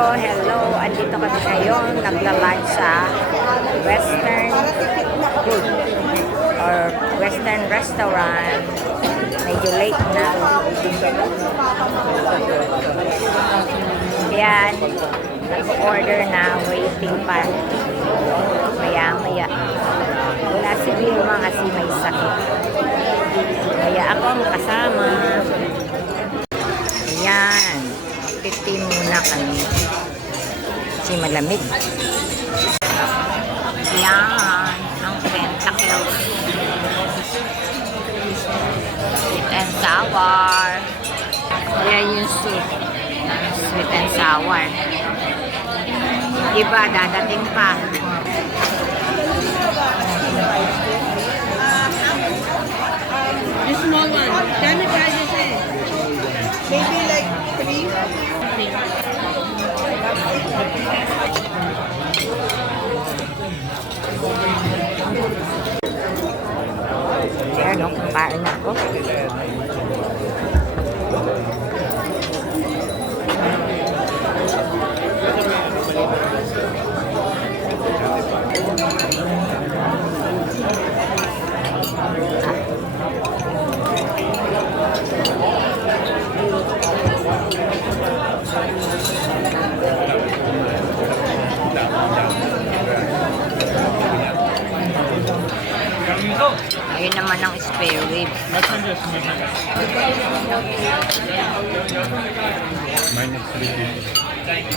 Hello! Andito kami ngayon, nagla-lunch sa Western food or Western restaurant. Medyo late na. Yan, nag-order na, waiting pa. Maya-maya. Wala si Vilma kasi may sakit. Kaya ako ang kasama. Ayan. 15 muna kami. Kasi malamig. Ayan. Ang tentacle. Sweet and sour. Ayan yung soup. Sweet and sour. Iba, dadating pa. The small one. Dami prices eh. Maybe like 3. Ayan, no? Kumain na ako. Ayun naman ang spare ribs. Minus 3.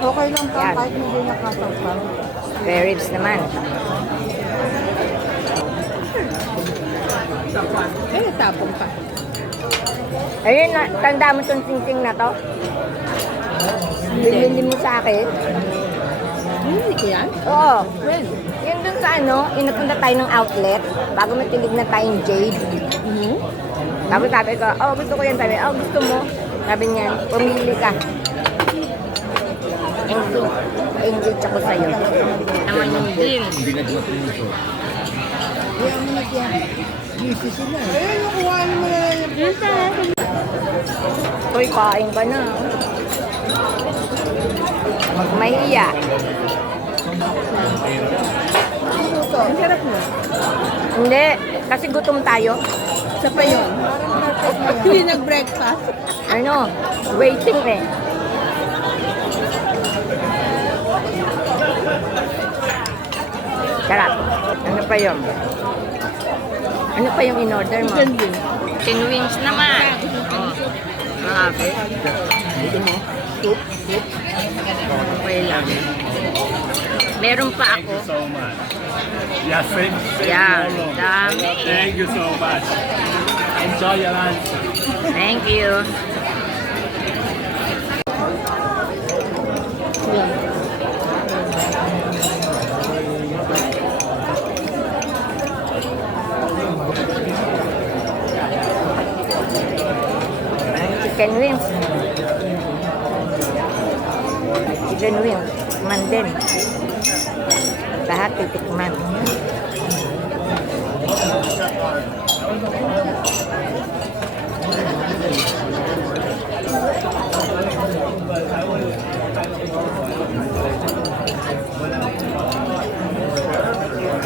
Okay lang pa Yan. kahit hindi nakasangka. Spare ribs naman. Eh, tapong pa. Ayun, tanda mo itong sing-sing na to? Bilhin mo sa akin? Hindi ko yan. Oo. Well, yun dun sa ano, inapunta tayo ng outlet bago matinig na tayong Jade. Tapos sabi ko, oh gusto ko yan. Sabi, oh gusto mo. Sabi niya, pumili ka. Engage ako sa'yo. Naman yung din. Hindi na dumating ito. Kaya mo na yan. Busy sila. Eh, nakuha naman na yan. Uy, kain ka na. Mahiya. Ito, ang sarap na. Hindi, kasi gutom tayo. Sa pa yun. Hindi nag-breakfast. Ano, waiting eh. Sarap. Ano pa yun? Ano pa yung in-order mo? Chicken wing. Chicken wings naman. Oh. Okay. Okay lang. Meron pa ako. So much. Yeah, same Yeah, tomorrow. dami. Thank you so much. Enjoy your lunch. Thank you. Chicken wings. Chicken wings. Man din. Lahat titikman.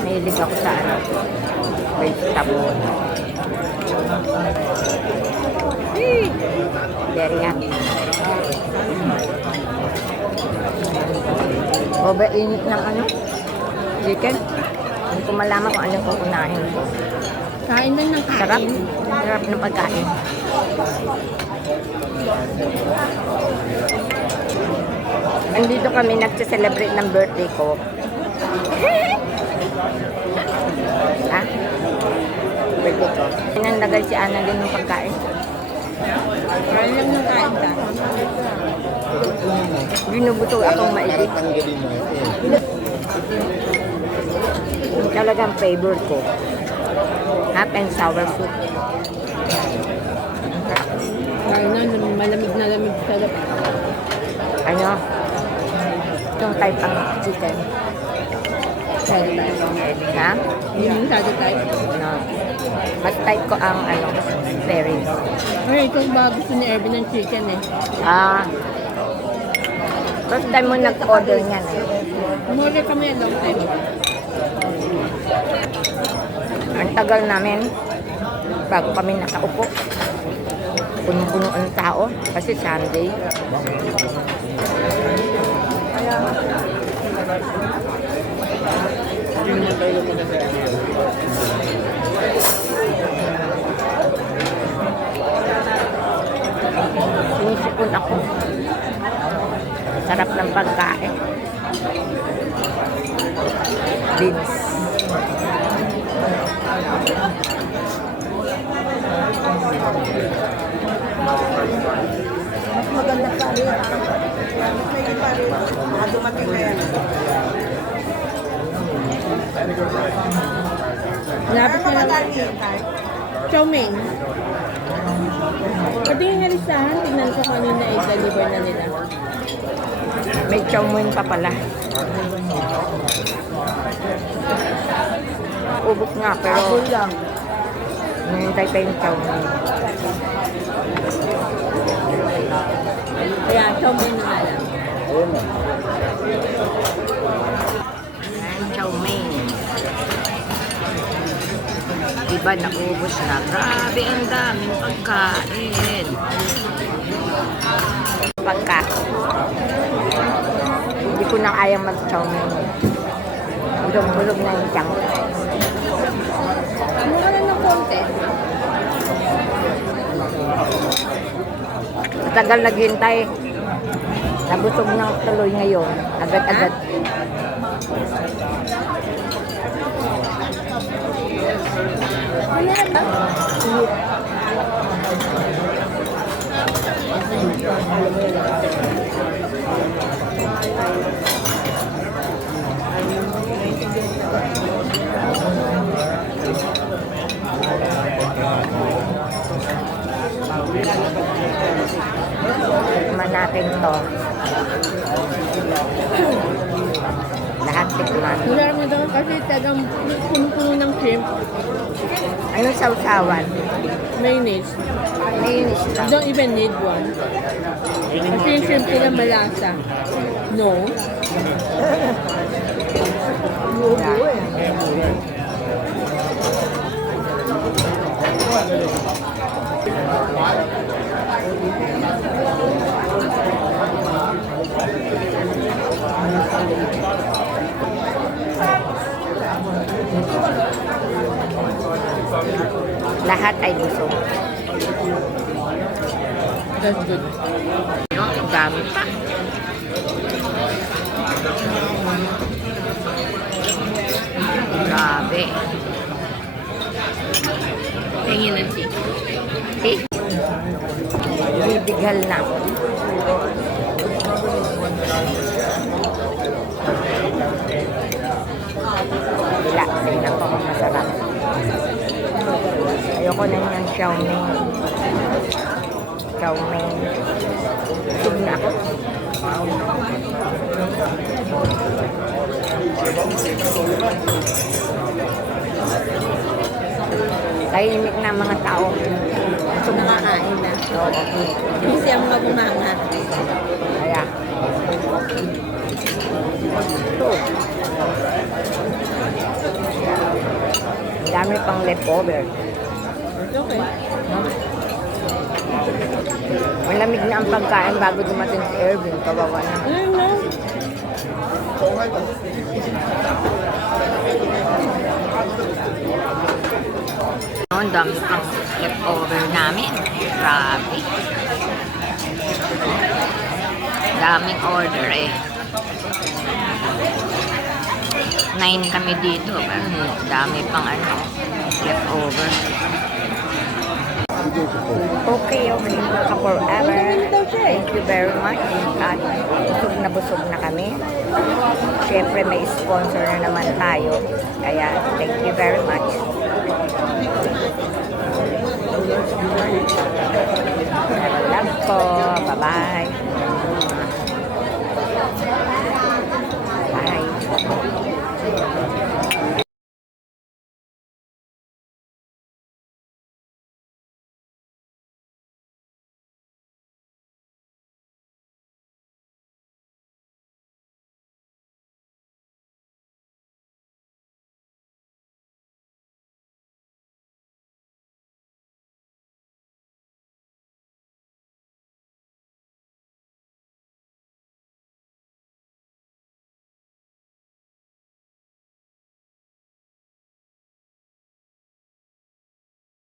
Mahilig ako sa ano. Vegetable. Very happy. Obe, init ng ano? Chicken. Hindi ko malaman kung anong kukunahin ko. Kain lang ng kain. Sarap. Sarap ng pagkain. Andito kami nagse-celebrate ng birthday ko. Ha? Birthday ko. Pinandagal si Ana din ng pagkain. Kain lang ng kain ka. Binubuto akong maigit. Talagang favorite ko. Hot and sour soup. Kain na, malamig na lamig sa Ano? Itong type ang chicken. Sado tayo. Ha? Sado tayo. No. Mas type ko ang ano, berries. Ay, ito ba gusto ni Erwin ng chicken eh. Ah, first time mo nag-order niyan eh. Umorder kami a long time ago. Ang tagal namin bago kami nakaupo. Puno-puno ang tao kasi Sunday. Sinisipon ako. Sarap ng pagkain. Beans. Mas maganda pa rin. Mas may pa rin. Dumating na yan. Lapit na lang. Chow mein. Pati yung nalisahan, tignan ko kanina i-deliver na nila. May chow mein pa pala. Ubok nga pero lang. nahintay pa yung chow mein. Kaya chow mein na lang. Ayan, chow mein. Diba naubos na? Grabe, ang daming pagkain. Hindi ko na kayang mag-chow mein. Bulog-bulog na yung tiyan. Ano ka na ng konti? Tagal naghintay. Nabusog ng tuloy ngayon. Agad-agad. Wala ba? Tikman natin to. Lahat tikman. Wala naman daw kasi tagang puno ng shrimp, Anong sausawan? mayonnaise. Mayonnaise You lang. don't even need one. Kasi yung shrimp nila malasa. No? Lahat ay busog. That's good. No, ang dami pa. Grabe. Tingin ng tea. Eh, bibigal na. Wala, tingnan ko kung masarap. Ayoko na yung chow mein. Chow mein. Busog na ako. Tahimik na mga tao. Nakakain na. Oo. Kasi ang mga bumanga. Kaya. Ito. Ang dami pang leftover. Okay. Malamig na ang pagkain bago dumating si Erwin. Kawawa na. Ayun na. Ang dami pang leftover namin. Grabe. Daming order eh. 9 kami dito. Pero dami pang ano, leftover. Okay. Forever. Thank you very much. At busog na kami. Siyempre may sponsor na naman tayo. Kaya thank you very much.